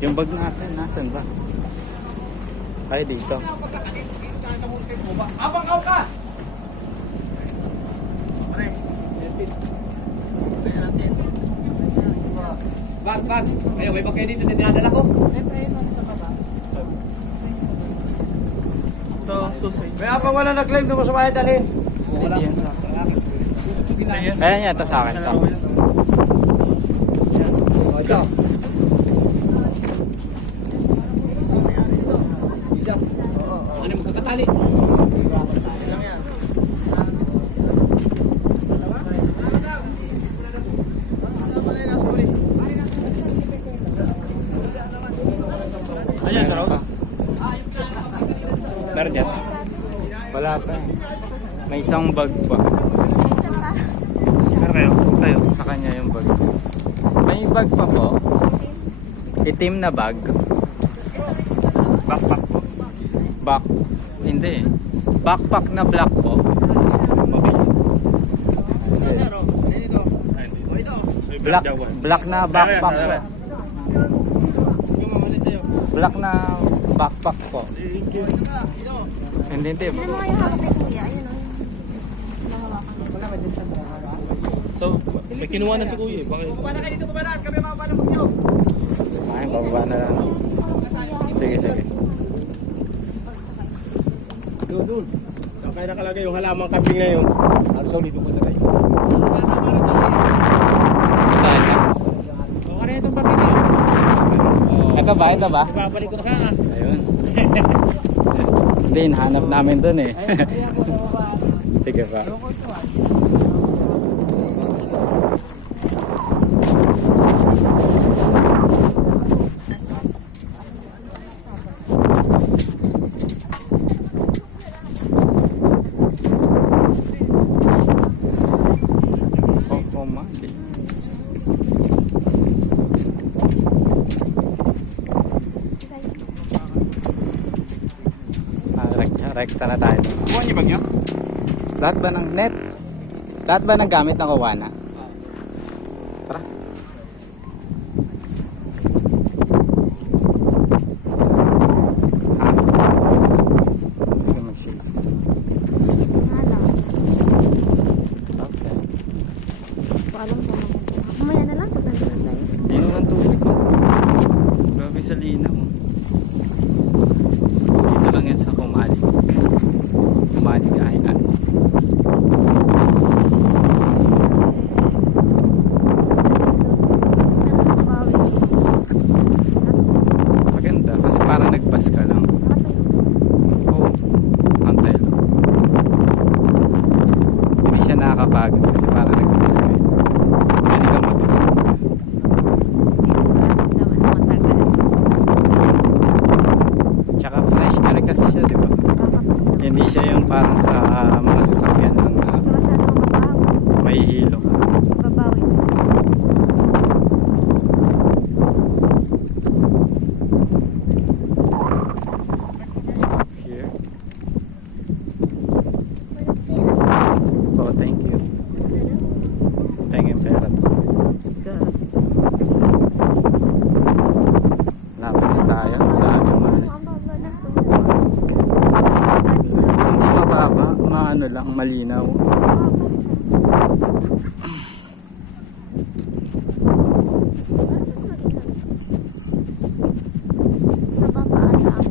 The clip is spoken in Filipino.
Yung bag natin, nasan ba? Ay, dito. Abangaw ka! Pare. Kaya natin. Bag. Ayaw, may bag kayo dito sa dinadala ko. Ito, susi. Kaya pa wala nag-claim na mo sa bahay dalhin. Hindi yan sa akin. Ayan yan, ito sa akin. Ito. Ito. Isa. Ano mo kakatali? Ilang yan. Ayan, Carol. Meron yan? Wala pa. May isang bag pa. Pero kayo. Sa kanya yung bag. May bag pa po. Itim na bag. Backpack po. Hindi. Backpack na black po. Okay. Ito, sir. Ito. Ayun. O, ito. Black na backpack po. Yung mamali sa'yo. Black na backpack po. Ito. Hindi. Ano mo yung hawak kay kuya? Ayun o. So, may kinuha na si Kuya eh. Bakit? Pababa na kayo dito, pababa. Kami mga panamag nyo. Ay, bababa na lang. Sige. Doon. Saan kayo nakalagay yung halamang kambing na yun? Ano sa dito punta kayo? Saan ka? Okay na itong pamilya. Ito ba? Babalik ko na sana. Ayun. Hindi, hanap namin dun eh. Sige pa. Mali. Rekta na tayo. Kuha niyo ba niyo? Lahat ba ng net? Lahat ba ng gamit na kuha na? Tara. Sige, mag-shield. Okay. Alam ko. Mamaya na lang. Pag nandun tayo. Lino ng tubig ko. Grabe sa linaw. Dito lang yan sa Kumalik. Kumalik Island. Maganda kasi parang nag-bus ka lang. Oo. Antay lang. Hindi siya nakakapagod kasi parang nag-bus ka. Pwede ka matulog. Tsaka fresh air kasi siya, di ba? Hindi siya yung parang sa mga sasakyan ng may hilo ka. Babawi. Here. Oh, thank you. Pengen pera to. Lapit na tayo sa ating mahal. Hindi mababa, maano lang, malinaw. Sa baba ata ako.